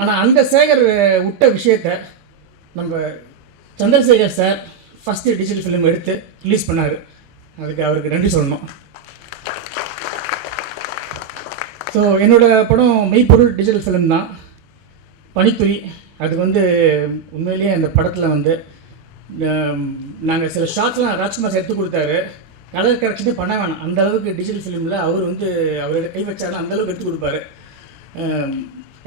ஆனால் அந்த சேகர் விட்ட விஷயத்தை நம்ம Chandrasekhar sir first digital film எடுத்து ரிலீஸ் பண்ணார். அதுக்கு அவருக்கு நன்றி சொல்லணும். ஸோ என்னோடய படம் மெய்ப்பொருள் டிஜிட்டல் ஃபிலிம் தான், பனித்துளி. அது உண்மையிலேயே அந்த படத்தில் நாங்கள் சில ஷார்ட்ஸ்லாம் ராஜ்குமார் எடுத்து கொடுத்தாரு. கலர் கரெக்ஷனே பண்ண வேணாம், அந்த அளவுக்கு டிஜிட்டல் ஃபிலிமில் அவர் அவரோட கை வச்சாலும் அந்தளவுக்கு எடுத்து கொடுப்பாரு.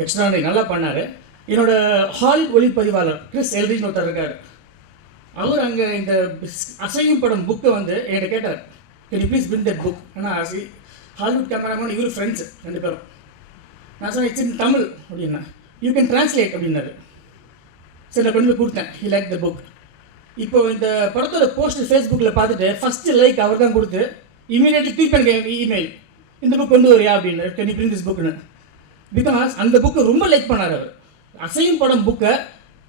எக்ஸ்ட்ரானரி நல்லா பண்ணார். என்னோடய ஹாலிவுட் ஒளிப்பதிவாளர் கிறிஸ் எல்ரிஜ்னு ஒருத்தர் இருக்கார். அவர் அங்கே இந்த அசையும் படம் புக்கை என்கிட்ட கேட்டார், can you please bring that book. ஆனால் ஹாலிவுட் கேமராமேன் இவர் ஃப்ரெண்ட்ஸ் 2 பேரும். நான் சொன்னேன் இட்ஸ் இன் தமிழ் அப்படின்னா, யூ கேன் ட்ரான்ஸ்லேட் அப்படின்னாரு. சரி நான் கொண்டு போய் கொடுத்தேன். He like the book. இப்போ இந்த படத்தோட போஸ்ட் ஃபேஸ்புக்கில் பார்த்துட்டு ஃபஸ்ட்டு லைக் அவர் தான் கொடுத்து இமீடியட்லி ட்வீட் பண்ண இமெயில், இந்த புக் கொண்டு வரியா அப்படின்னு, கேன் யூ பிரிங் திஸ் புக்னு. பிகாஸ் அந்த புக்கை ரொம்ப லைக் பண்ணார் அவர். அசையும் படம் புக்கை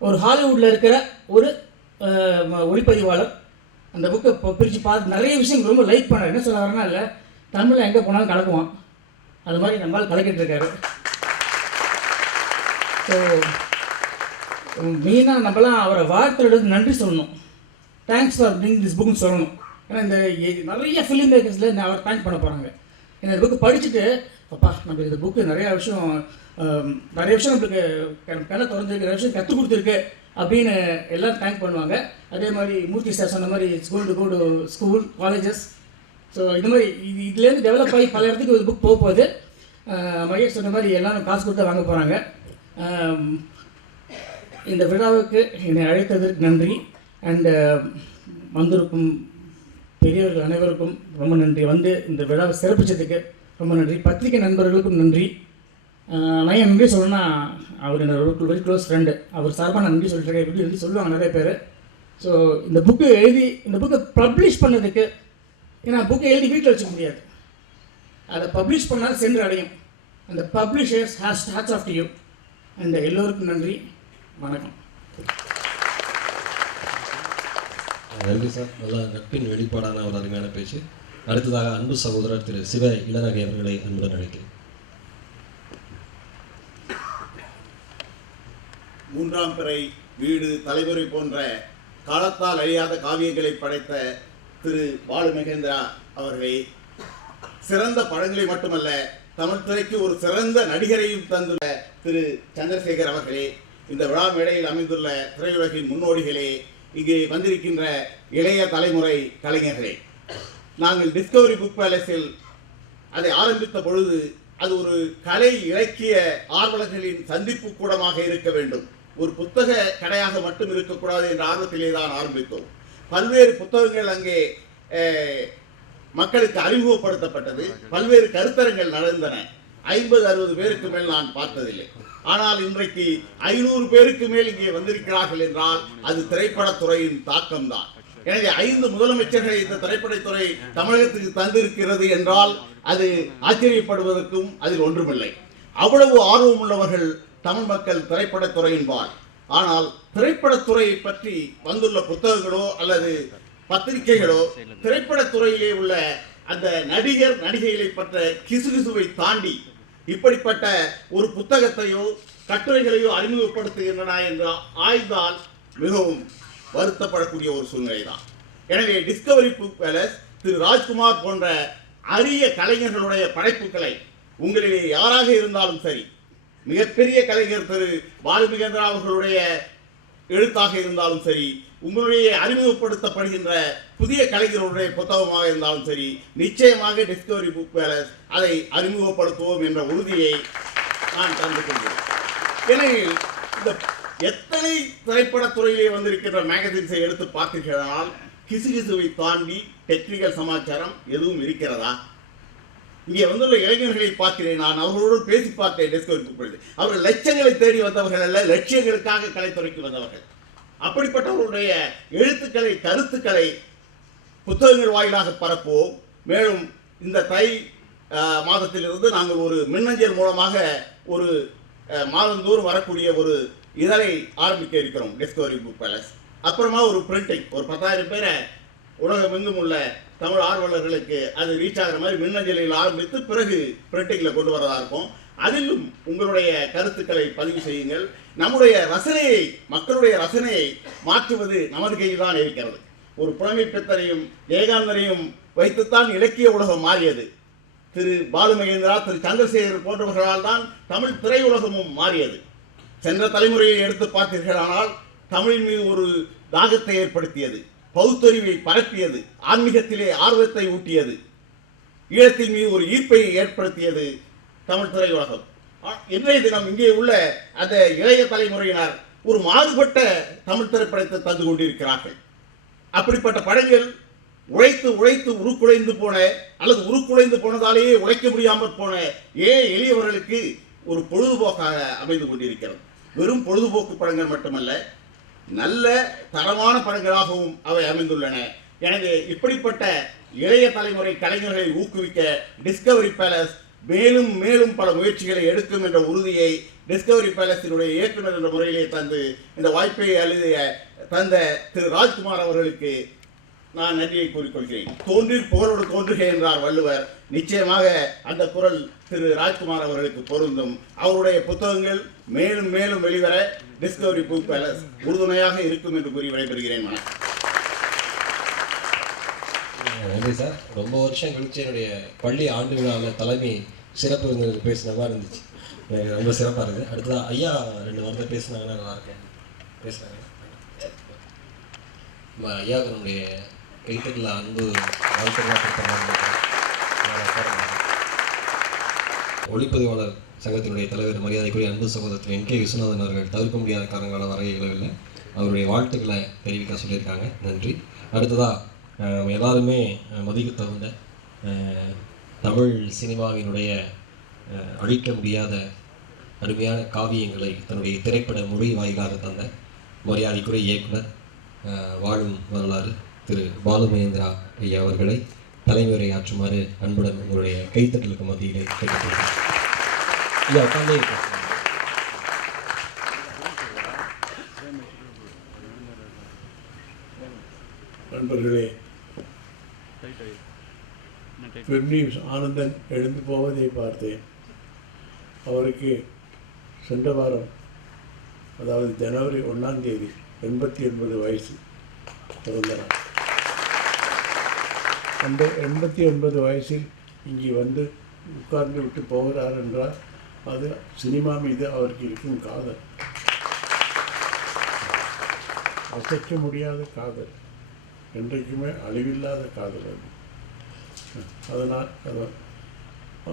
ஒரு ஹாலிவுட்டில் இருக்கிற ஒரு ஒளிப்பதிவாளர் அந்த புக்கை பிரித்து பார்த்து நிறைய விஷயம் ரொம்ப லைக் பண்ணார். என்ன சொல்ல வரேன்னா, இல்லை தமிழில் எங்கே போனாலும் கலக்குவான், அது மாதிரி நம்மளால் கலக்கிட்டு இருக்காரு. ஸோ மெயினாக நம்மளாம் அவரை வாழ்த்துறது நன்றி சொல்லணும். தேங்க்ஸ் ஃபார் பிரிங் திஸ் புக்னு சொல்லணும். ஏன்னா இந்த நிறைய ஃபிலிம் மேக்கர்ஸில் நான் அவர் தேங்க் பண்ண போகிறாங்க. ஏன்னா இந்த புக்கு படிச்சுட்டு அப்பா நம்ம இந்த புக்கு நிறைய விஷயம் நம்மளுக்கு கண்ணை திறந்துருக்கு, நிறைய விஷயம் கற்றுக் கொடுத்துருக்கு அப்படின்னு எல்லோரும் தேங்க் பண்ணுவாங்க. அதே மாதிரி மூர்த்தி சார் சொன்ன மாதிரி it's going to go to school colleges. So இது மாதிரி இதுலேருந்து டெவலப் ஆகி பல இடத்துக்கு ஒரு புக் போக போகுது. மகேஷ் சொன்ன மாதிரி எல்லோரும் காசு கொடுத்து வாங்க போகிறாங்க. இந்த விழாவுக்கு என்னை அழைத்ததற்கு நன்றி. அண்டு வந்திருக்கும் பெரியவர்கள் அனைவருக்கும் ரொம்ப நன்றி. இந்த விழாவை சிறப்பிச்சதுக்கு ரொம்ப நன்றி. பத்திரிகை நண்பர்களுக்கும் நன்றி. நான் என் நன்றி சொல்லணும்னா, அவர் என்னோட வெரி க்ளோஸ் ஃப்ரெண்டு, அவர் சார்பாக நான் நன்றி சொல்லிட்டுருக்கேன். இப்படி எழுதி சொல்லுவாங்க நிறைய பேர். ஸோ இந்த புக்கை பப்ளிஷ் பண்ணதுக்கு, ஏன்னா புக்கை எழுதி வீட்டில் வச்சுக்க முடியாது, அதை பப்ளிஷ் பண்ணால் சென்று அடையும். அந்த publishers hats off to you. அந்த எல்லோருக்கும் நன்றி. வணக்கம். நன்றி சார். நல்லா நட்பின் வெளிப்பாடான ஒரு அருமையான பேச்சு. அடுத்ததாக அன்பு சகோதரர் திரு சிவ இளநகை அவர்களை அன்புடன் அழைக்கிறேன். 3ஆம் பிறை வீடு தலைமுறை போன்ற காலத்தால் அழியாத காவியங்களை படைத்த திரு பாலு மகேந்திரா அவர்களே, சிறந்த படங்களை மட்டுமல்ல தமிழ் துறைக்கு ஒரு சிறந்த நடிகரையும் தந்துள்ள திரு சந்திரசேகர் அவர்களே, இந்த விழா மேடையில் அமைந்துள்ள திரையுலகின் முன்னோடிகளே, இங்கே வந்திருக்கின்ற இளைய தலைமுறை கலைஞர்களே, நாங்கள் டிஸ்கவரி புக் பேலஸில் அதை ஆரம்பித்த பொழுது அது ஒரு கலை இலக்கிய ஆர்வலர்களின் சந்திப்பு கூடமாக இருக்க வேண்டும், ஒரு புத்தக கடையாக மட்டும் இருக்கக்கூடாது என்ற ஆர்வத்திலே தான் ஆரம்பித்தோம். பல்வேறு புத்தகங்கள் அங்கே மக்களுக்கு அறிமுகப்படுத்தப்பட்டது. பல்வேறு கருத்தரங்கள் நடந்தன. 50-60 பேருக்கு மேல் நான் பார்த்ததில்லை. ஆனால் இன்றைக்கு 500 பேருக்கு மேல் இங்கே வந்திருக்கிறார்கள் என்றால் அது திரைப்படத்துறையின் தாக்கம்தான். எனவே 5 முதலமைச்சர்களை இந்த திரைப்படத்துறை தமிழகத்துக்கு தந்திருக்கிறது என்றால் அது ஆச்சரியப்படுவதற்கும் அதில் ஒன்றுமில்லை. அவ்வளவு ஆர்வம் உள்ளவர்கள் தமிழ் மக்கள் திரைப்படத்துறையின்பால். ஆனால் திரைப்படத்துறையை பற்றி வந்துள்ள புத்தகங்களோ அல்லது பத்திரிகைகளோ திரைப்படத்துறையிலே உள்ள அந்த நடிகர் நடிகைகளை பற்ற கிசுகிசுவை தாண்டி இப்படிப்பட்ட ஒரு புத்தகத்தையோ கட்டுரைகளையோ அறிமுகப்படுத்துகின்றன என்று ஆய்ந்தால் மிகவும் வருத்தப்படக்கூடிய ஒரு சூழ்நிலை தான். எனவே டிஸ்கவரி புக் பேலஸ் திரு ராஜ்குமார் போன்ற அரிய கலைஞர்களுடைய படைப்புகளை உங்களிலே யாராக இருந்தாலும் சரி, மிகப்பெரிய கலைஞர் திரு பாலு மகேந்திரா அவர்களுடைய எழுத்தாக இருந்தாலும் சரி, உங்களுடைய அறிமுகப்படுத்தப்படுகின்ற புதிய கலைஞர்களுடைய புத்தகமாக இருந்தாலும் சரி, நிச்சயமாக டிஸ்கவரி புக் பேலஸ் அதை அறிமுகப்படுத்துவோம் என்ற உறுதியை நான் தந்து கொள்கிறேன். எனவே இந்த எத்தனை திரைப்படத்துறையிலே வந்திருக்கின்ற மேகசின்ஸை எடுத்து பார்த்தீர்களால் கிசுகிசுவை தாண்டி டெக்னிக்கல் சமாச்சாரம் எதுவும் இருக்கிறதா? இங்கே வந்துள்ள இளைஞர்களை பார்க்கிறேன், நான் அவர்களோடு பேசி பார்த்தேன். டிஸ்கவரி புக் பேலஸ் அவர்கள் லட்சங்களை தேடி வந்தவர்கள் அல்ல, லட்சியங்களுக்காக கலைத்துறைக்கு வந்தவர்கள். அப்படிப்பட்டவர்களுடைய எழுத்துக்களை கருத்துக்களை புத்தகங்கள் வாயிலாக பரப்புவோம். மேலும் இந்த தை மாதத்திலிருந்து நாங்கள் ஒரு மின்னஞ்சல் மூலமாக ஒரு மாதந்தோறும் வரக்கூடிய ஒரு இதழை ஆரம்பிக்க இருக்கிறோம் டிஸ்கவரி புக் பேலஸ். அப்புறமா ஒரு பிரிண்டிங், ஒரு 10,000 பேரை உலகமெங்கும் உள்ள தமிழ் ஆர்வலர்களுக்கு அது ரீச் ஆகிற மாதிரி மின்னஞ்சலில் ஆரம்பித்து பிறகு பிரிண்டிங்கில் கொண்டு வரதா இருக்கும். அதிலும் உங்களுடைய கருத்துக்களை பதிவு செய்யுங்கள். நம்முடைய ரசனையை, மக்களுடைய ரசனையை மாற்றுவது நமது கையில் தான் இருக்கிறது. ஒரு புலமை பித்தனையும் ஜெயகாந்தனையும் வைத்துத்தான் இலக்கிய உலகம் மாறியது. திரு பாலுமகேந்திரா, திரு சந்திரசேகர் போன்றவர்களால் தான் தமிழ் திரையுலகமும் மாறியது. சென்ற தலைமுறையை எடுத்து பார்த்தீர்களானால் தமிழின் மீது ஒரு தாகத்தை ஏற்படுத்தியது, பகுத்தறிவை பரப்பியது, ஆன்மீகத்திலே ஆர்வத்தை ஊட்டியது, ஈழத்தின் மீது ஒரு ஈர்ப்பை ஏற்படுத்தியது தமிழ் திரையுலகம். இன்றைய தினம் இங்கே உள்ள அந்த இளைய தலைமுறையினர் ஒரு மாறுபட்ட தமிழ் திரைப்படத்தை தந்து கொண்டிருக்கிறார்கள். அப்படிப்பட்ட படங்கள் உழைத்து உழைத்து உருக்குலைந்து போன அல்லது உருக்குலைந்து போனதாலேயே உழைக்க முடியாமல் போன எளியவர்களுக்கு ஒரு பொழுதுபோக்காக அமைந்து கொண்டிருக்கிறது. வெறும் பொழுதுபோக்கு படங்கள் மட்டுமல்ல, நல்ல தரமான படங்களாகவும் அவை அமைந்துள்ளன. எனவே இப்படிப்பட்ட இளைய தலைமுறை கலைஞர்களை ஊக்குவிக்க டிஸ்கவரி பேலஸ் மேலும் மேலும் பல முயற்சிகளை எடுக்கும் என்ற உறுதியை டிஸ்கவரி பேலஸினுடைய இயக்குனர் என்ற முறையிலே தந்து இந்த வாய்ப்பை தந்த திரு ராஜ்குமார் அவர்களுக்கு நான் நன்றியை கூறிக்கொள்கிறேன். தோன்றில் புகழோடு தோன்றுக என்றார் வள்ளுவர். நிச்சயமாக அந்த குரல் திரு ராஜ்குமார் அவர்களுக்கு பொருந்தும். அவருடைய புத்தகங்கள் மேலும் மேலும் வெளிவர டிஸ்கவரி புக் பேலஸ் உறுதுணையாக இருக்கும் என்று கூறி விடைபெறுகிறேன். நன்றி சார். ரொம்ப வருஷம் கழிச்சு என்னுடைய பள்ளி ஆண்டு விழாவில் தலைமை சிறப்பு விருந்தினர் பேசின மாதிரி இருந்துச்சு. எனக்கு ரொம்ப சிறப்பாக இருக்குது. அடுத்ததாக ஐயா 2 வாரத்தை பேசினாங்கன்னா நல்லாயிருக்கேன். பேசுகிறாங்க ஐயாவுக்கு நம்முடைய கைத்தட்டில் அன்பு வாழ்த்துக்களாக. ஒளிப்பதிவாளர் சங்கத்தினுடைய தலைவர் மரியாதைக்குரிய அன்பு சகோதரர் NK விஸ்வநாதன் அவர்கள் தவிர்க்க முடியாத காரணங்களால் வர இயலவில்லை. அவருடைய வாழ்த்துக்களை தெரிவிக்க சொல்லியிருக்காங்க. நன்றி. அடுத்ததாக எல்லாருமே மதிக்க தகுந்த தமிழ் சினிமாவினுடைய அழிக்க முடியாத அருமையான காவியங்களை தன்னுடைய திரைப்பட மொழி வாயிலாக தந்த மரியாதைக்குரிய இயக்குனர் வாழும் வரலாறு திரு பாலுமகேந்திரா ஐயா அவர்களை தலைமுறை ஆற்றுமாறு அன்புடன் உங்களுடைய கைத்தட்டலுக்கு மத்தியிலே கேட்டுக்கொள்கிறேன். ஐயா உட்காந்தே நண்பர்களே, பெர்னீஸ் ஆனந்தன் எழுந்து போவதை பார்த்தேன். அவருக்கு சென்ற வாரம், அதாவது ஜனவரி 1ஆம் தேதி 89 வயசு பிறந்தனர். அந்த 89 வயசில் இங்கே வந்து உட்கார்ந்து விட்டு போகிறார் என்றால் அது சினிமா மீது அவருக்கு இருக்கும் காதல், அசைக்க முடியாத காதல், என்றைக்குமே அழிவில்லாத காதல். அதனால்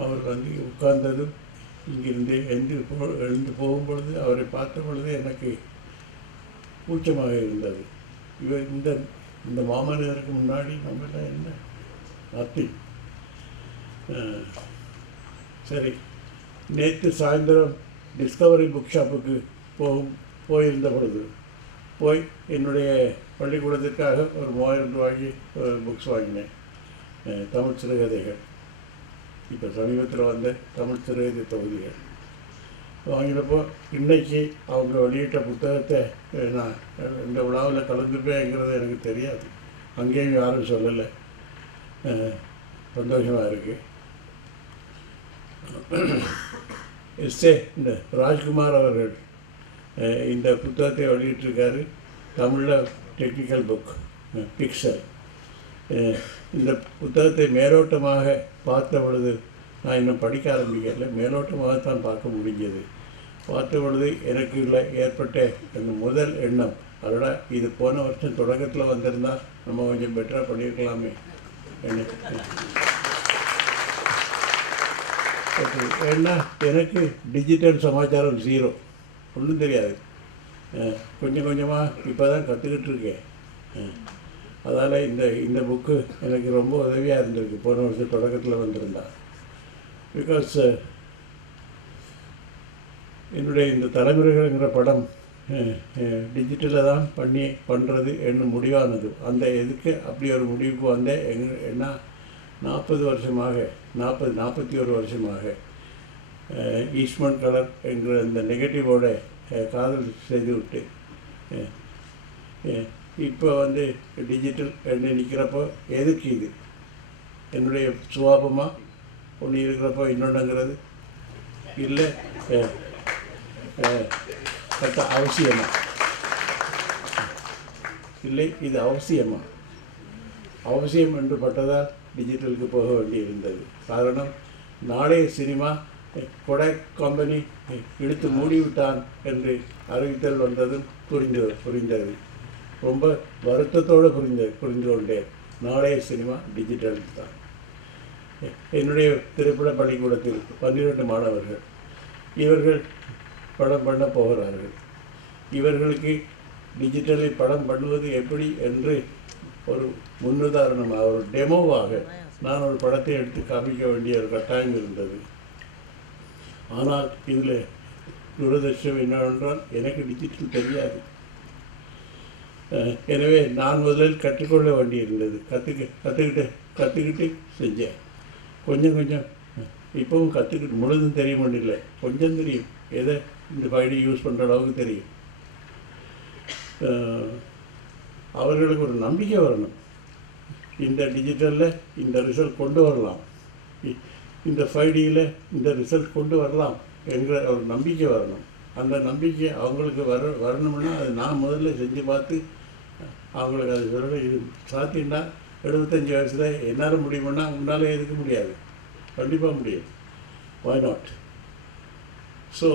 அவர் வந்து உட்கார்ந்ததும் இங்கிருந்து எழுந்து போகும்பொழுது அவரை பார்த்த பொழுது எனக்கு கூச்சமாக இருந்தது. இவர் இந்த மாமனிதருக்கு முன்னாடி நம்மளாம் என்ன நத்திங். சரி, நேற்று சாயந்தரம் டிஸ்கவரி புக் ஷாப்புக்கு போயிருந்த பொழுது என்னுடைய பள்ளிக்கூடத்திற்காக ஒரு 3000 ரூபாய்க்கு புக்ஸ் வாங்கினேன். தமிழ் சிறுகதைகள், இப்போ சமீபத்தில் வந்த தமிழ் சிறுகதை தொகுதிகள் வாங்கினப்போ இன்றைக்கி அவங்க வெளியிட்ட புத்தகத்தை நான் இந்த விழாவில் கலந்துப்பேங்கிறது எனக்கு தெரியாது. அங்கேயும் யாரும் சொல்லலை. சந்தோஷமாக இருக்குது. இந்த ராஜ்குமார் அவர்கள் இந்த புத்தகத்தை வெளியிட்டிருக்காரு. தமிழில் டெக்னிக்கல் புக் பிக்சர். இந்த புத்தகத்தை மேலோட்டமாக பார்த்த பொழுது, நான் இன்னும் படிக்க ஆரம்பிக்கல, மேலோட்டமாகத்தான் பார்க்க முடிஞ்சது. பார்த்த பொழுது எனக்கு ஏற்பட்ட அந்த முதல் எண்ணம், அதோட இது போன வருஷம் தொடக்கத்தில் வந்திருந்தால் நம்ம கொஞ்சம் பெட்டராக பண்ணியிருக்கலாமே. ஏன்னா எனக்கு டிஜிட்டல் சமாச்சாரம் 0, ஒன்றும் தெரியாது. கொஞ்சம் கொஞ்சமாக இப்போ தான் கற்றுக்கிட்டு இருக்கேன். அதால் இந்த புக்கு எனக்கு ரொம்ப உதவியாக இருந்திருக்கு. போன வருஷம் தொடக்கத்தில் வந்திருந்தா. பிகாஸ் என்னுடைய இந்த தலைமுறைகள்ங்கிற படம் டிஜிட்டலில் தான் பண்ணுறது என்ன முடிவானது. அந்த எதுக்கு அப்படி ஒரு முடிவுக்கு வந்தேன். என்ன 41 வருஷமாக ஈஸ்ட்மன் கலர் என்கிற இந்த நெகட்டிவோட காதல் செய்துவிட்டு இப்போ வந்து டிஜிட்டல் என்று நிற்கிறப்போ எதுக்கு இது என்னுடைய சுவாபமாக ஒன்று இருக்கிறப்போ இன்னொன்றுங்கிறது இல்லை கட்ட அவசியமா? இல்லை, இது அவசியமா? அவசியம் என்று பட்டதால் டிஜிட்டலுக்கு போக வேண்டியிருந்தது. காரணம், நாளைய சினிமா கொடாக் கம்பெனி இழுத்து மூடிவிட்டான் என்று அறிவித்தல் வந்ததும் புரிந்தது. ரொம்ப வருத்தத்தோடு புரிந்து கொண்டேன். நாளைய சினிமா டிஜிட்டல் தான். என்னுடைய திரைப்பட பள்ளிக்கூடத்தில் 12 மாணவர்கள். இவர்கள் படம் பண்ண போகிறார்கள். இவர்களுக்கு டிஜிட்டலில் படம் பண்ணுவது எப்படி என்று ஒரு முன்னுதாரணமாக, ஒரு டெமோவாக நான் ஒரு படத்தை எடுத்து காமிக்க வேண்டிய ஒரு கட்டாயம் இருந்தது. ஆனால் இதில் துரதிர்ஷ்டம் என்னவென்றால் எனக்கு டிஜிட்டல் தெரியாது. எனவே நான் முதலில் கற்றுக்கொள்ள வேண்டியிருந்தது. கற்றுக்கிட்டு செஞ்சேன். கொஞ்சம் இப்போவும் கற்றுக்கிட்டு முழுதும் தெரிய முடியல, கொஞ்சம் தெரியும். எதை இந்த ஃபைடி யூஸ் பண்ணுற அளவுக்கு தெரியும். அவர்களுக்கு ஒரு நம்பிக்கை வரணும். இந்த டிஜிட்டலில் இந்த ரிசல்ட் கொண்டு வரலாம், இந்த ஃபைடியில் இந்த ரிசல்ட் கொண்டு வரலாம் என்கிற ஒரு நம்பிக்கை வரணும். அந்த நம்பிக்கை அவங்களுக்கு வரணும்னா அது நான் முதல்ல செஞ்சு பார்த்து அவங்களுக்கு அது சொல்ல, இது சாத்தியம்னா 75 வயசில் என்னால் முடியும்னா உன்னாலே எதுக்க முடியாது, கண்டிப்பாக முடியும். Why not? ஸோ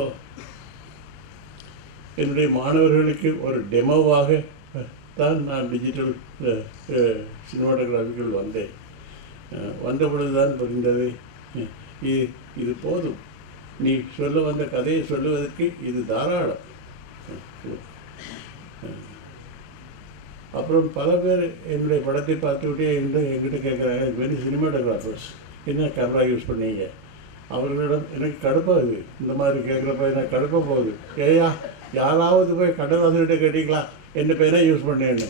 என்னுடைய மாணவர்களுக்கு ஒரு டெமோவாக தான் நான் டிஜிட்டல் சினிமாட்டோகிராஃபிக்குள் வந்தேன். வந்த பொழுது தான் புரிந்தது, இது போதும், நீ சொல்ல வந்த கதையை சொல்லுவதற்கு இது தாராளம். அப்புறம் பல பேர் என்னுடைய படத்தை பார்த்துக்கிட்டே என்கிட்ட கேட்குறாங்க, வெரி சினிமாட்டோகிராஃபர்ஸ் என்ன கேமரா யூஸ் பண்ணீங்க? அவர்களிடம் எனக்கு கடுப்பாகுது. இந்த மாதிரி கேட்குறப்ப எனக்கு கடுப்பாக போகுது. ஏயா, யாராவது போய் கடவாசல்கிட்ட கேட்டீங்களா என்ன பேரை யூஸ் பண்ணேன்னு?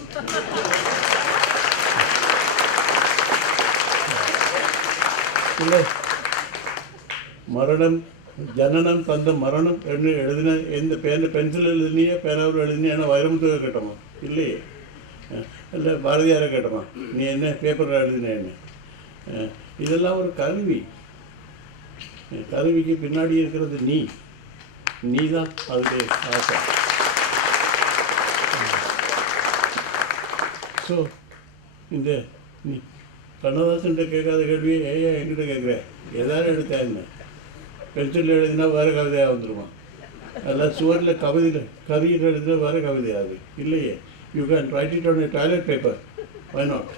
இல்லை, மரணம் ஜனனம் தந்த மரணம் என்று எழுதின எந்த பென்சில் எழுதினியே பேனாவில் எழுதினியான வைரமுத்துவை கேட்டோமா? இல்லையே. இல்லை, பாரதியாரை கேட்டோமா நீ என்ன பேப்பரில் எழுதினேன்னு? இதெல்லாம் ஒரு கருவி. கருவிக்கு பின்னாடி இருக்கிறது நீ தான் அதனுடைய ஆசை. ஸோ இந்த நீ கண்ணதாசன்கிட்ட கேட்காத கேள்வியை ஏன் என்கிட்ட கேட்குறேன்? எதாவது எடுத்தேன் என்ன? பென்சிலில் எழுதினா வேறு கவிதையாக வந்துடுமா? அதெல்லாம் சுவரில் கவிதையில் எழுதினா வேறு கவிதையாது இல்லையே. You can write it on toilet paper, why not?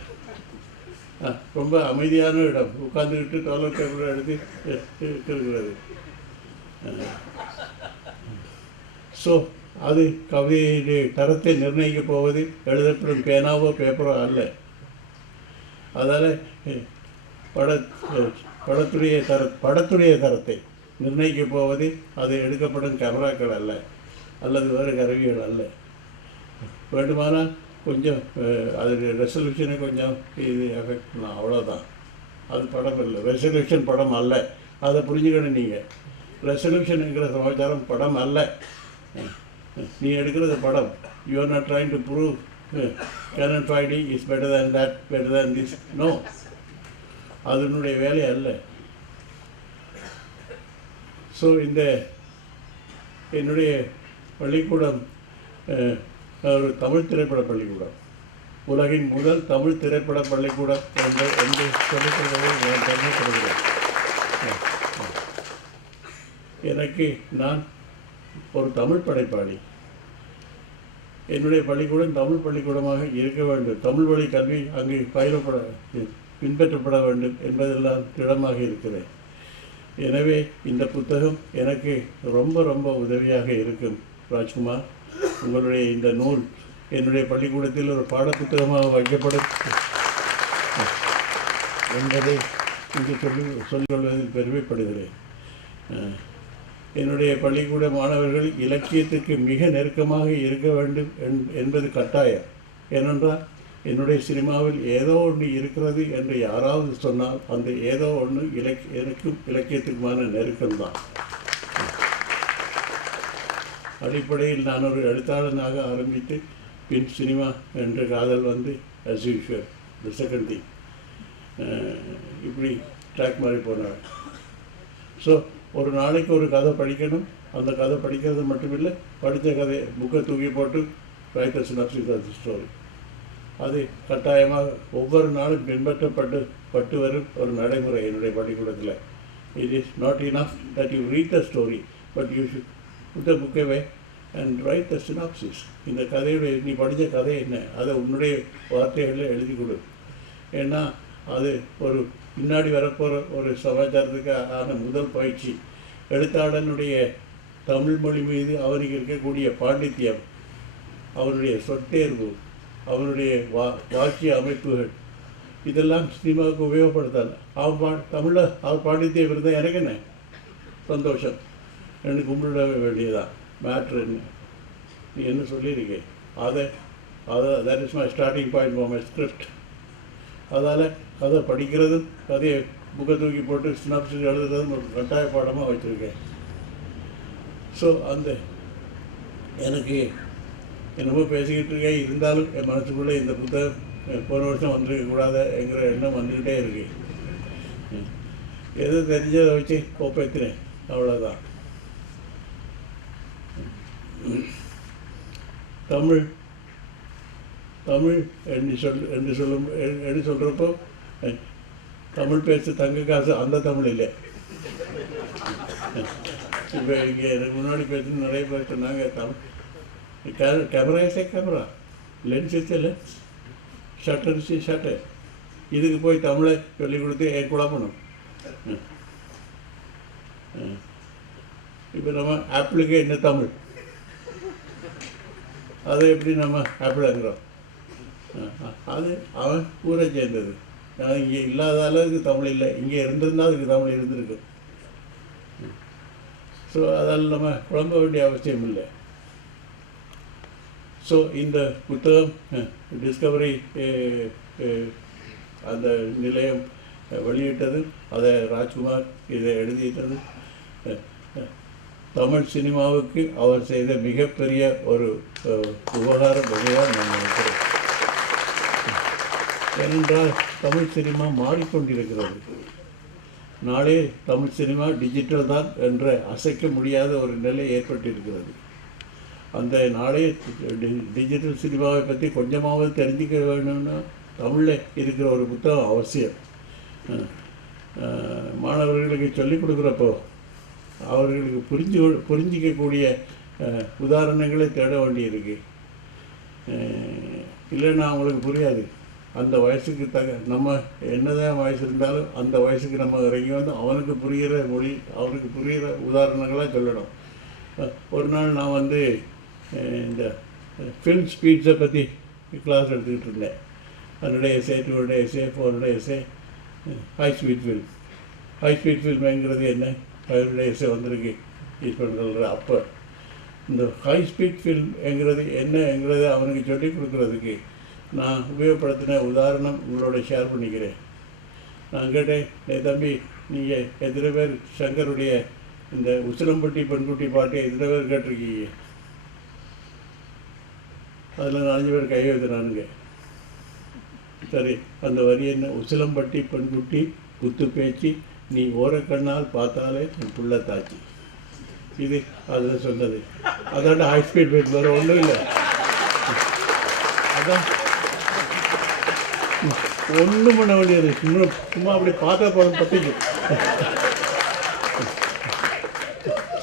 ரொம்ப அமைதியான இடம், உட்காந்துக்கிட்டு டாய்லெட் பேப்பரை எடுத்து இருக்கிறது. ஸோ அது கவிதையுடைய தரத்தை நிர்ணயிக்கப் போவது எழுதப்படும் பேனாவோ பேப்பரோ அல்ல. அதால் படத்துடைய தரத்தை நிர்ணயிக்கப் போவது அது எடுக்கப்படும் கேமராக்கள் அல்ல, அல்லது வேறு கருவிகள் அல்ல. வேண்டுமானால் கொஞ்சம் அதனுடைய ரெசல்யூஷனை கொஞ்சம் இது எஃபெக்ட் பண்ணலாம், அவ்வளோதான். அது படம் இல்லை, ரெசல்யூஷன் படம் அல்ல. அதை புரிஞ்சுக்கணும் நீங்கள். ரெசல்யூஷனுங்கிற சமாச்சாரம் படம் அல்ல. நீ எடுக்கிறது படம். You are not trying to prove Canon 5D is better than that, better than this. No, அதனுடைய வேலை அல்ல. ஸோ இந்த என்னுடைய பள்ளிக்கூடம் ஒரு தமிழ் திரைப்பட பள்ளிக்கூடம், உலகின் முதல் தமிழ் திரைப்பட பள்ளிக்கூடம் என்று சொல்லிக்கொள்வதை நான் பெருமைப்படுகிறேன். நான் ஒரு தமிழ் படைப்பாளி. என்னுடைய பள்ளிக்கூடம் தமிழ் பள்ளிக்கூடமாக இருக்க வேண்டும், தமிழ் வழி கல்வி அங்கு பின்பற்றப்பட வேண்டும் என்பதெல்லாம் திடமாக இருக்கிறேன். எனவே இந்த புத்தகம் எனக்கு ரொம்ப ரொம்ப உதவியாக இருக்கும். ராஜ்குமார், உங்களுடைய இந்த நூல் என்னுடைய பள்ளிக்கூடத்தில் ஒரு பாடப்புத்தகமாக வைக்கப்படும் என்பதை இங்கு சொல்லிக்கொள்வதில் பெருமைப்படுகிறேன். என்னுடைய பள்ளிக்கூட மாணவர்கள் இலக்கியத்துக்கு மிக நெருக்கமாக இருக்க வேண்டும் என்பது கட்டாயம். ஏனென்றால் என்னுடைய சினிமாவில் ஏதோ ஒன்று இருக்கிறது என்று யாராவது சொன்னால் அந்த ஏதோ ஒன்று எனக்கும் இலக்கியத்துக்குமான நெருக்கம்தான். அடிப்படையில் நான் ஒரு எழுத்தாளனாக ஆரம்பித்து பின் சினிமா என்ற காதல் வந்து as usual the second thing இப்படி ட்ராக் மாதிரி போனார். ஸோ ஒரு நாளைக்கு ஒரு கதை படிக்கணும். அந்த கதை படிக்கிறது மட்டும் இல்லை, படித்த கதை புக்கை தூக்கி போட்டு write a synopsis of the story. அது கட்டாயமாக ஒவ்வொரு நாளும் பின்பற்றப்பட்டு வரும் ஒரு நடைமுறை என்னுடைய பள்ளிக்கூடத்தில். It is not enough that you read the story, but you should put the book away and write the synopsis. இந்த கதையுடைய நீ படித்த கதை என்ன, அதை உன்னுடைய வார்த்தைகளில் எழுதி கொடு. ஏன்னா அது ஒரு பின்னாடி வரப்போகிற ஒரு சமாச்சாரத்துக்கு ஆன முதல் பயிற்சி. எழுத்தாளனுடைய தமிழ் மொழி மீது அவனுக்கு இருக்கக்கூடிய பாண்டித்யம், அவனுடைய சொற்தேர்வு, அவனுடைய வாக்கிய அமைப்புகள், இதெல்லாம் சினிமாவுக்கு உபயோகப்படுத்தாது. தமிழில் அவர் பாண்டித்யம் இருந்தால் எனக்கு என்ன சந்தோஷம், எனக்கு கும்பிட வேண்டியதான். மேட்ரு என்ன, நீ என்ன சொல்லியிருக்கேன், அதை that is my starting point for my script. அதால் கதை படிக்கிறதும் கதையை புக்கை தூக்கி போட்டு சினாப்சிஸ் எழுதுறதும் ஒரு கட்டாய பாடமாக வச்சுருக்கேன். ஸோ அந்த எனக்கு என்னமோ பேசிக்கிட்டு இருக்கேன், இருந்தாலும் என் மனசுக்குள்ளே இந்த புத்தகம் போன வருஷம் வந்துருக்கக்கூடாதுங்கிற எண்ணம் வந்துக்கிட்டே இருக்கு. எது தெரிஞ்சதை வச்சு ஒப்பேற்றினேன், அவ்வளோதான். தமிழ் என்று சொல்கிறப்போ தமிழ் பேசு தங்க காசு அந்த தமிழ் இல்லை. இப்போ இங்கே எனக்கு முன்னாடி பேசுன்னு நிறைய பேர் சொன்னாங்க, Tamil camera is camera, lens is lens, shutter is shutter. இதுக்கு போய் தமிழை சொல்லிக் கொடுத்து குழப்பணும். இப்போ நம்ம ஆப்பிளுக்கு என்ன தமிழ், அதை எப்படி நம்ம ஆப்பிளுங்கிறோம்? அது அவன் ஊரை சேர்ந்தது. இங்கே இல்லாதால அதுக்கு தமிழ் இல்லை, இங்கே இருந்திருந்தால் அதுக்கு தமிழ் இருந்திருக்கு. ஸோ அதால் நம்ம குழம்ப வேண்டிய அவசியம் இல்லை. ஸோ இந்த புத்தகம் டிஸ்கவரி அந்த நிலையம் வெளியிட்டது, அதை ராஜ்குமார் இதை எழுதிட்டது, தமிழ் சினிமாவுக்கு அவர் செய்த மிகப்பெரிய ஒரு உபகாரம் வகையாக நான் நினைக்கிறேன். ஏனென்றால் தமிழ் சினிமா மாறிக்கொண்டிருக்கிறது. நாளே தமிழ் சினிமா டிஜிட்டல் தான் என்ற அசைக்க முடியாத ஒரு நிலை ஏற்பட்டிருக்கிறது. அந்த நாளே டிஜிட்டல் சினிமாவை பற்றி கொஞ்சமாவது தெரிஞ்சுக்க வேணும்னா தமிழில் இருக்கிற ஒரு புத்தகம் அவசியம். மாணவர்களுக்கு சொல்லிக் கொடுக்குறப்போ அவர்களுக்கு புரிஞ்சிக்கக்கூடிய உதாரணங்களை தேட வேண்டியிருக்கு. இல்லைன்னா அவங்களுக்கு புரியாது. அந்த வயசுக்கு நம்ம என்னதான் வயசு இருந்தாலும் அந்த வயசுக்கு நம்ம இறங்கி வந்து அவனுக்கு புரிகிற மொழி, அவனுக்கு புரிகிற உதாரணங்களாக சொல்லணும். ஒரு நாள் நான் வந்து இந்த ஃபில்ம் ஸ்பீட்ஸை பற்றி கிளாஸ் எடுத்துக்கிட்டு இருந்தேன். அதனுடைய SA, 200 SA, 400 SA, high speed ஃபில்ம்ங்கிறது என்ன, 500 எஸ்ஏ வந்திருக்கு ஈஸ்வரன். அப்போ இந்த ஹை ஸ்பீட் ஃபில்ம்ங்கிறது என்னங்கிறத அவனுக்கு சொல்லி கொடுக்குறதுக்கு நான் உபயோகப்படுத்தின உதாரணம் உங்களோட ஷேர் பண்ணிக்கிறேன். நான் கேட்டேன், தம்பி நீங்கள் எத்தனை பேர் சங்கருடைய இந்த உசிலம்பட்டி பெண்குட்டி பாட்டை எத்தனை பேர் கேட்டிருக்கீங்க? அதில் 4 பேர் கை வைக்கிறானுங்க. சரி, அந்த வரி என்ன? உசிலம்பட்டி பெண்குட்டி குத்து பேச்சு நீ ஓரக்கண்ணால் பார்த்தாலே என் புள்ள தாச்சி. இது அதில் சொன்னது. அதாண்ட ஹை ஸ்பீட் வெயிட் வேறு ஒன்றும் இல்லை. அதான் ஒன்றும் பண்ண வேண்டியது, சும்மா அப்படி பார்த்தா போதும் பற்றிக்கும்.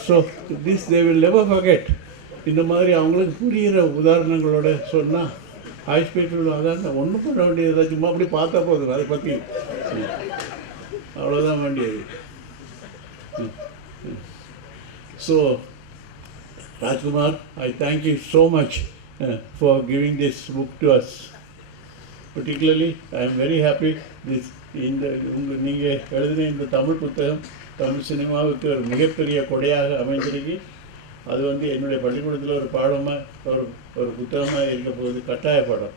So this they will never forget. இந்த மாதிரி அவங்களுக்கு புரிகிற உதாரணங்களோட சொன்னால் ஹை ஸ்பீட் அதான் ஒன்றும் பண்ண வேண்டியது, சும்மா அப்படி பார்த்தா போதும், அதை பற்றி அவ்வளோதான் வேண்டியது. So Rajkumar, I thank you so much for giving this book to us. Particularly, I am very happy நீங்கள் எழுதின இந்த தமிழ் புத்தகம் தமிழ் சினிமாவுக்கு ஒரு மிகப்பெரிய கொடையாக அமைந்திருக்கு. அது வந்து என்னுடைய பள்ளிக்கூடத்தில் ஒரு பாடமாக ஒரு புத்தகமாக இருக்க போகுது, கட்டாய பாடம்.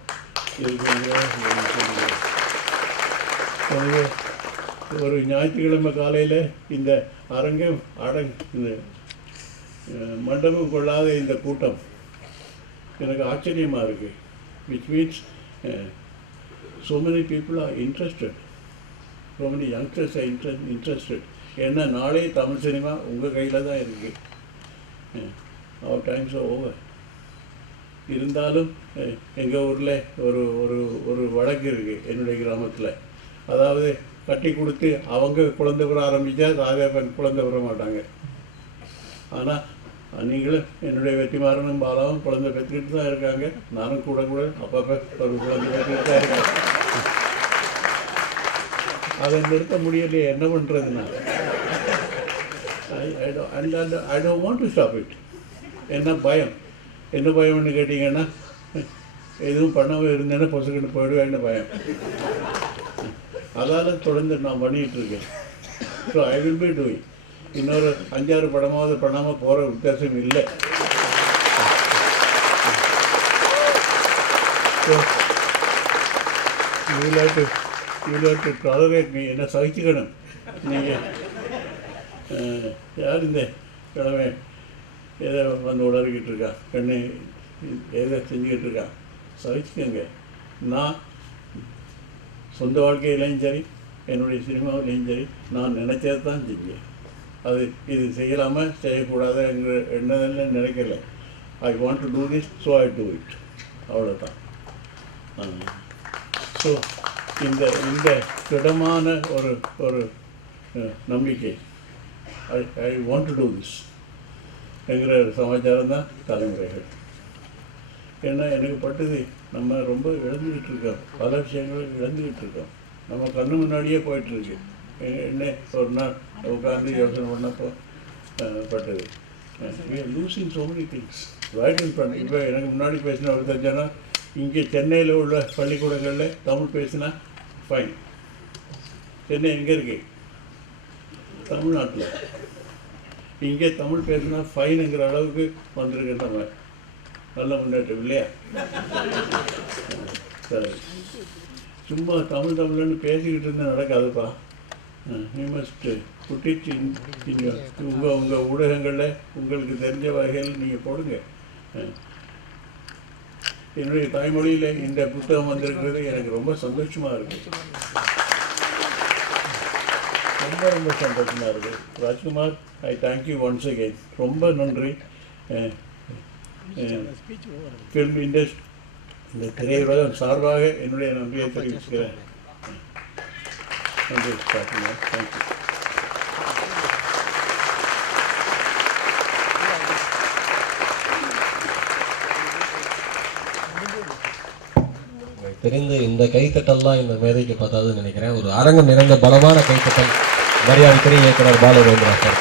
ஒரு ஞாயிற்றுக்கிழமை காலையில் இந்த அரங்கம் இந்த மண்டபம் கொள்ளாத இந்த கூட்டம் எனக்கு ஆச்சரியமாக இருக்குது. which means so many people are interested, so many youngsters are interested ஏன்னா நாளே தமிழ் சினிமா உங்கள் கையில் தான் இருக்குது. அவர் டைம்ஸ் ஓவர். இருந்தாலும் எங்கள் ஊரில் ஒரு ஒரு ஒரு வழக்கு இருக்குது என்னுடைய கிராமத்தில். அதாவது கட்டி கொடுத்து அவங்க குழந்தை பெற ஆரம்பித்தா தாவேப்பன் குழந்தை பெற மாட்டாங்க. ஆனால் நீங்களும் என்னுடைய வெற்றிமாறனும் பாலாவும் குழந்தை பெற்றுக்கிட்டு தான் இருக்காங்க. நானும் கூட கூட அப்பப்போ ஒரு குழந்தை பெற்றுக்கிட்டு தான் இருக்காங்க. அதை நிறுத்த முடியலையே, என்ன பண்ணுறதுன்னா I don't want to stop it. என்ன பயம்னு கேட்டிங்கன்னா, எதுவும் பண்ணாமல் இருந்தேன்னா பொசுக்கிட்டு போயிடுவேன்னு பயம். அதால் தொடர்ந்து நான் பண்ணிகிட்ருக்கேன். So I will be doing. இன்னொரு 5-6 படமாவது பண்ணாமல் போகிற வித்தியாசம் இல்லை. So you to tolerate me. என்ன சகிச்சுக்கணும். நீங்கள் யார் இந்த கிழமை ஏதோ வந்து உளறிக்கிட்டு இருக்கா, கண்ணு ஏதோ செஞ்சுக்கிட்டு இருக்கா, சகிச்சுக்கங்க. நான் சொந்த வாழ்க்கையிலையும் சரி என்னுடைய சினிமாவிலையும் சரி நான் நினச்சது தான் செஞ்சேன். அது இது செய்யலாமல் செய்யக்கூடாதுங்கிற என்னதெல்லாம் நினைக்கல. I want to do this, so I do it. அவ்வளோதான். ஸோ இந்த இந்த திடமான ஒரு ஒரு நம்பிக்கை, I want to do this என்கிற சமாச்சாரம் தான் தலைமுறைகள். ஏன்னா எனக்கு பட்டது நம்ம ரொம்ப இழந்துக்கிட்டு இருக்கோம். பல விஷயங்கள் இழந்துக்கிட்டு இருக்கோம். நம்ம கண்ணு முன்னாடியே போயிட்டுருக்கு. என்ன ஒரு நாள் உட்காந்து யோசனை பண்ணப்போ பட்டது. Losing so many things right in front. இப்போ எனக்கு முன்னாடி பேசின ஒரு தெரிஞ்சனா, இங்கே சென்னையில் உள்ள பள்ளிக்கூடங்களில் தமிழ் பேசினா ஃபைன். சென்னை எங்கே இருக்கு? தமிழ்நாட்டில். இங்கே தமிழ் பேசினா ஃபைனுங்கிற அளவுக்கு வந்திருக்கு. நம்ம நல்ல முன்னேற்றம் இல்லையா? சரி, சும்மா தமிழ்னு பேசிக்கிட்டு இருந்தால் நடக்காதுப்பா. யூ மஸ்ட் புட் இட் உங்கள் ஊடகங்களில் உங்களுக்கு தெரிஞ்ச வகையில் நீங்கள் போடுங்க. என்னுடைய தாய்மொழியில் இந்த புத்தகம் வந்திருக்கிறது எனக்கு ரொம்ப சந்தோஷமாக இருக்குது. ரொம்ப ரொம்ப சந்தோஷமாக இருக்குது. Rajkumar, I thank you once again. ரொம்ப நன்றி. ஃபில்ம் இண்டஸ்ட்ரி, இந்த திரையுலகம் சார்பாக என்னுடைய நன்றியை தெரிவிச்சுக்கிறேன். நன்றி ராஜ்குமார். தேங்க்யூ. தெரிந்து இந்த கைத்தட்டல்லாம் இந்த மேதைக்கு பார்த்தாதுன்னு நினைக்கிறேன். ஒரு அரங்கம் நிறைந்த பலமான கைத்தட்டல் மரியாதைக்குரிய இயக்குனர் பாலவேந்திரா சார்.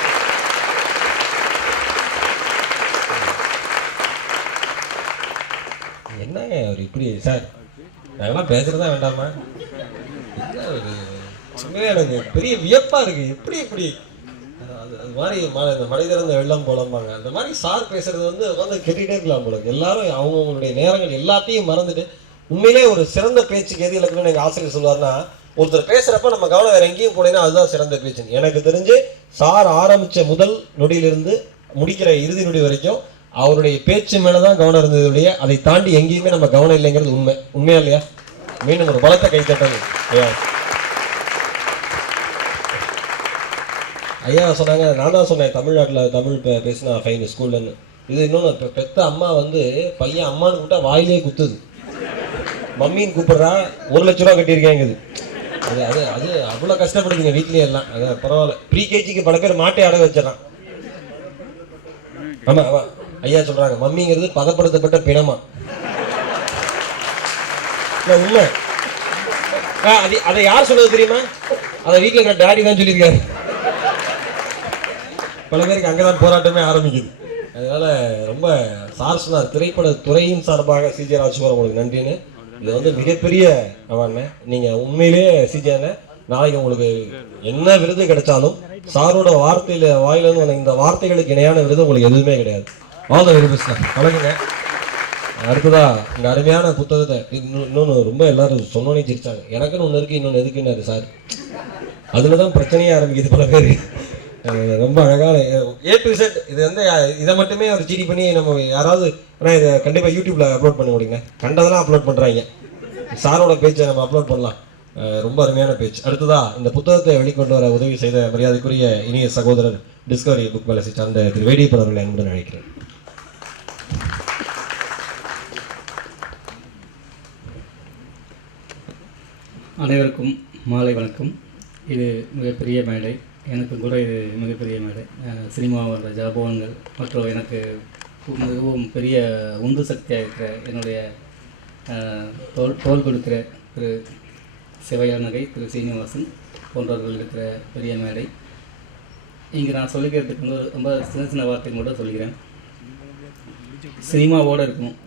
என்னங்க அவர் இப்படி சார், நாங்களாம் பேசுறதா வேண்டாமா? எனக்கு பெரிய வியப்பா இருக்கு. எப்படி இப்படி அது மாதிரி இந்த மழை திறந்த வெள்ளம் போலம்பாங்க, அந்த மாதிரி சார் பேசுறது வந்து கேட்டுக்கிட்டே இருக்கலாம் போல. எல்லாரும் அவங்கவுங்களுடைய நேரங்கள் எல்லாத்தையும் மறந்துட்டு, உண்மையிலே ஒரு சிறந்த பேச்சுக்கு எது இலக்குன்னு எங்கள் ஆசிரியர் சொல்லுவார்னா, ஒருத்தர் பேசுறப்ப நம்ம கவனம் வேற எங்கேயும் போனீங்கன்னா அதுதான் சிறந்த பேச்சுன்னு. எனக்கு தெரிஞ்சு சார் ஆரம்பிச்ச முதல் நொடியிலிருந்து முடிக்கிற இறுதி நொடி வரைக்கும் அவருடைய பேச்சு மேலதான் கவனம் இருந்ததுடைய, அதை தாண்டி எங்கேயுமே நம்ம கவனம் இல்லைங்கிறது உண்மையா இல்லையா? மீண்டும் ஒரு பலத்த கைத்தட்டல் ஐயா. ஐயா சொன்னாங்க, நான் தான் சொன்னேன் தமிழ்நாட்டில் தமிழ் பேசினா ஃபைன் ஸ்கூல்லன்னு. இது இன்னொன்று, பெத்த அம்மா பையன் அம்மான்னு கூப்பிட்டா வாயிலே குத்துது. மம்மின்னு கூப்பிட்றா, 1 லட்ச ரூபா கட்டியிருக்கேங்குது. அது அது அது அவ்வளோ கஷ்டப்படுதுங்க வீட்லேயே எல்லாம். அது பரவாயில்ல, ப்ரீகேஜிக்கு பல பேர் மாட்டே அடை வச்சிடறான். ஆமாம் ஆமாம், ஐயா சொல்கிறாங்க மம்மிங்கிறது பதப்படுத்தப்பட்ட பிணமா. உண்மை. அதை யார் சொல்றது தெரியுமா? அதை வீட்டில் இருக்கிற டாடி தான் சொல்லியிருக்காரு. பல பேருக்கு அங்கேதான் போராட்டமே ஆரம்பிக்குது. அதனால ரொம்ப சார் சொன்னார், திரைப்பட துறையின் சார்பாக சிஜே ராஜ்குமார் உங்களுக்கு நன்றின்னு. இது மிகப்பெரிய அவார்டு. நீங்கள் உண்மையிலேயே சிஜேன்னு நாளைக்கு உங்களுக்கு என்ன விருது கிடைச்சாலும் சாரோட வாயிலிருந்து இந்த வார்த்தைகளுக்கு இணையான விருது உங்களுக்கு எதுவுமே கிடையாது. All the very best sir. வணக்கங்க. அடுத்ததா இந்த அருமையான புத்தகத்தை இன்னொன்று ரொம்ப எல்லாரும் சொன்னோன்னே சிரிச்சாங்க. எனக்குன்னு ஒன்று இருக்குது, இன்னொன்று எதுக்குன்னாரு சார். அதில் தான் பிரச்சனையே ஆரம்பிக்குது பல பேர். ரொம்ப அழகான A to Z. இது இதை மட்டுமே அவர் சீடி பண்ணி நம்ம யாராவது, ஆனால் இதை கண்டிப்பாக யூடியூப்பில் அப்லோட் பண்ண முடியுங்க. கண்டதெல்லாம் அப்லோட் பண்ணுறாங்க. சாரோட பேச்சை நம்ம அப்லோட் பண்ணலாம். ரொம்ப அருமையான பேச்சு. அடுத்ததா இந்த புத்தகத்தை வெளிக்கொண்டு வர உதவி செய்த மரியாதைக்குரிய இனிய சகோதரர் டிஸ்கவரி புக் பேலஸை சார்ந்த திரு வேடியப்பன் அவர்களை அன்புடன் அழைக்கிறேன். அனைவருக்கும் மாலை வணக்கம். இது மிகப்பெரிய மேடை, எனக்கு கூட இது மிகப்பெரிய மேடை. சினிமாவோட ஜாபகங்கள் மற்றும் எனக்கு மிகவும் பெரிய உந்து சக்தியாக இருக்கிற என்னுடைய தோல் கொடுக்கிற திரு சிவையாநகை, திரு சீனிவாசன் போன்றவர்கள் இருக்கிற பெரிய மேடை. இங்கே நான் சொல்லிக்கிறதுக்கு வந்து ரொம்ப சின்ன சின்ன வார்த்தை மட்டும் சொல்லிக்கிறேன். சினிமாவோடு இருக்கணும்,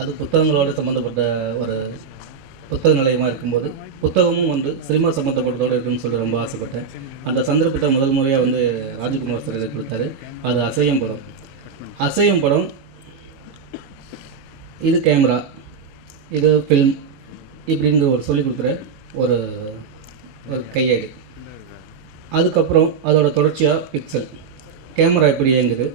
அது புத்தகங்களோடு சம்மந்தப்பட்ட ஒரு புத்தக நிலையமாக இருக்கும்போது புத்தகமும் வந்து சினிமா சம்மந்தப்பட்டதோடு இருக்குன்னு சொல்லி ரொம்ப ஆசைப்பட்டேன். அந்த சந்தர்ப்பத்தை முதல் முறையாக வந்து ராஜ்குமார் சார் எனக்கு கொடுத்தாரு. அது அசையும் படம். அசையும் படம் இது கேமரா, இது ஃபில்ம் இப்படின்னு ஒரு சொல்லிக் கொடுக்குற ஒரு கையேடு. அதுக்கப்புறம் அதோட தொடர்ச்சியாக பிக்சல், கேமரா எப்படி இயங்குது,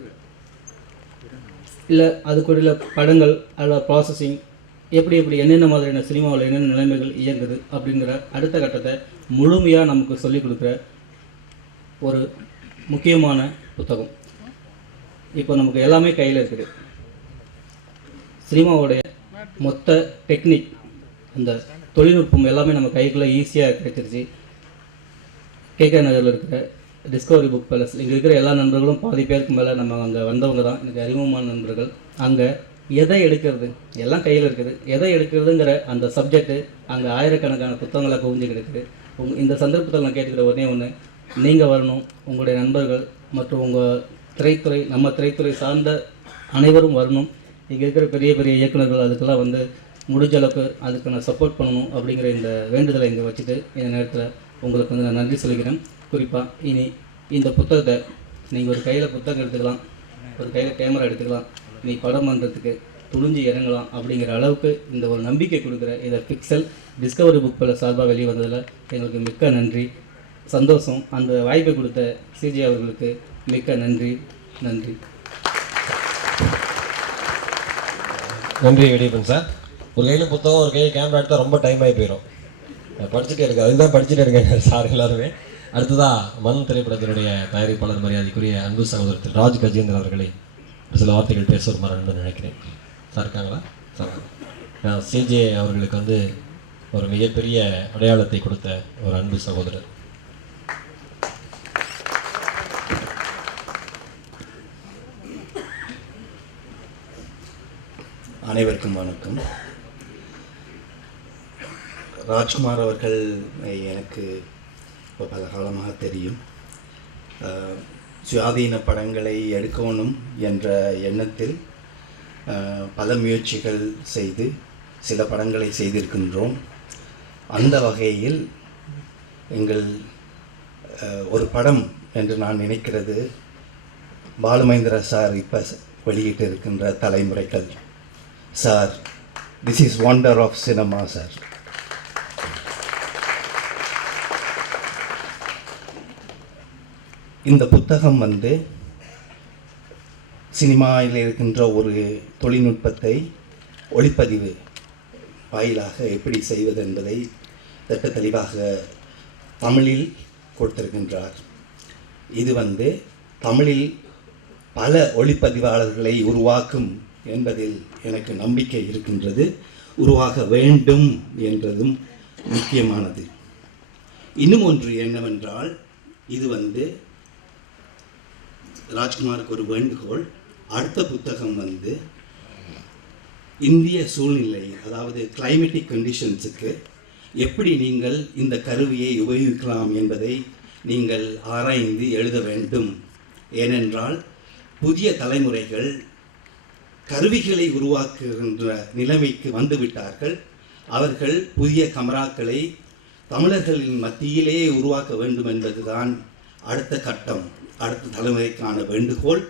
இல்லை அதுக்குள்ள படங்கள் அல்ல ப்ராசஸிங் எப்படி என்னென்ன மாதிரியான சினிமாவில் என்னென்ன நிலைமைகள் இயங்குது அப்படிங்கிற அடுத்த கட்டத்தை முழுமையாக நமக்கு சொல்லிக் கொடுக்குற ஒரு முக்கியமான புத்தகம். இப்போ நமக்கு எல்லாமே கையில் இருக்குது. சினிமாவுடைய மொத்த டெக்னிக், அந்த தொழில்நுட்பம் எல்லாமே நம்ம கைக்குள்ளே ஈஸியாக கிடைச்சிருச்சு. கேகே நகரில் இருக்கிற டிஸ்கவரி புக் பேலஸ், இங்கே இருக்கிற எல்லா நண்பர்களும் பாதி பேருக்கு மேலே நம்ம அங்கே வந்தவங்க தான், எனக்கு அறிமுகமான நண்பர்கள். அங்கே எதை எடுக்கிறது எல்லாம் கையில் இருக்குது. எதை எடுக்கிறதுங்கிற அந்த சப்ஜெக்டு அங்கே ஆயிரக்கணக்கான புத்தகங்களை குவிஞ்சு கிடக்குது. இந்த சந்தர்ப்பத்தில் நான் கேட்டுக்கிற ஒன்றே ஒன்று, நீங்கள் வரணும், உங்களுடைய நண்பர்கள் மற்றும் உங்கள் திரைத்துறை, நம்ம திரைத்துறை சார்ந்த அனைவரும் வரணும். இங்கே இருக்கிற பெரிய பெரிய இயக்குநர்கள் அதுக்கெல்லாம் வந்து முடிஞ்ச அளவுக்கு அதுக்கு நான் சப்போர்ட் பண்ணணும் அப்படிங்கிற இந்த வேண்டுதலை இங்கே வச்சுட்டு இந்த நேரத்தில் உங்களுக்கு வந்து நான் நன்றி சொல்லிக்கிறேன். குறிப்பாக இனி இந்த புத்தகத்தை நீங்கள் ஒரு கையில் புத்தகம் எடுத்துக்கலாம், ஒரு கையில் கேமரா எடுத்துக்கலாம், நீ படம் பண்ணுறதுக்கு துணிஞ்சு இறங்கலாம் அப்படிங்கிற அளவுக்கு இந்த ஒரு நம்பிக்கை கொடுக்குற இதை பிக்சல் டிஸ்கவரி புக் பேலஸ் சார்பாக வெளியே வந்ததில் எங்களுக்கு மிக்க நன்றி, சந்தோஷம். அந்த வாய்ப்பை கொடுத்த சிஜி அவர்களுக்கு மிக்க நன்றி. நன்றி நன்றி வேடியப்பன் சார். ஒரு கையில் புத்தகம் ஒரு கையில் கேமரா எடுத்தால் ரொம்ப டைம் ஆகி போயிடும். படிச்சுட்டே இருக்கு, அதுதான் படிச்சுட்டே இருக்கேன் சார் எல்லாருமே. அடுத்ததாக மண் திரைப்படத்தினுடைய தயாரிப்பாளர் மரியாதைக்குரிய அன்பு சகோதரர் ராஜ் கஜேந்திரன் அவர்களை சில வார்த்தைகள் பேச வருமாறு நினைக்கிறேன். சார் இருக்காங்களா? சார் சிஜே அவர்களுக்கு வந்து ஒரு மிகப்பெரிய அடையாளத்தை கொடுத்த ஒரு அன்பு சகோதரர். அனைவருக்கும் வணக்கம். ராஜ்குமார் அவர்கள் எனக்கு இப்போ பல காலமாக தெரியும். சுயாதீன படங்களை எடுக்கணும் என்ற எண்ணத்தில் பல முயற்சிகள் செய்து சில படங்களை செய்திருக்கின்றோம். அந்த வகையில் எங்கள் ஒரு படம் என்று நான் நினைக்கிறது பாலுமகேந்திரா சார் இப்போ வெளியிட்டு இருக்கின்ற தலைமுறைகள். Sir, this is wonder of cinema sir. இந்த புத்தகம் வந்து சினிமாவில் இருக்கின்ற ஒரு தொழில்நுட்பத்தை ஒளிப்பதிவு வாயிலாக எப்படி செய்வது என்பதை திட்ட தெளிவாக தமிழில் கொடுத்திருக்கின்றார். இது வந்து தமிழில் பல ஒளிப்பதிவாளர்களை உருவாக்கும் என்பதில் எனக்கு நம்பிக்கை இருக்கின்றது. உருவாக வேண்டும் என்றதும் முக்கியமானது. இன்னும் ஒன்று என்னவென்றால், இது வந்து ராஜ்குமாருக்கு ஒரு வேண்டுகோள். அடுத்த புத்தகம் வந்து இந்திய சூழ்நிலை, அதாவது கிளைமேட்டிக் கண்டிஷன்ஸுக்கு எப்படி நீங்கள் இந்த கருவியை உபயோகிக்கலாம் என்பதை நீங்கள் ஆராய்ந்து எழுத வேண்டும். ஏனென்றால் புதிய தலைமுறைகள் கருவிகளை உருவாக்குகின்ற நிலைமைக்கு வந்துவிட்டார்கள். அவர்கள் புதிய கமராக்களை தமிழர்களின் மத்தியிலே உருவாக்க வேண்டும் என்பதுதான் அடுத்த கட்டம், அடுத்த தலைமுறைக்கான வேண்டுகோள்.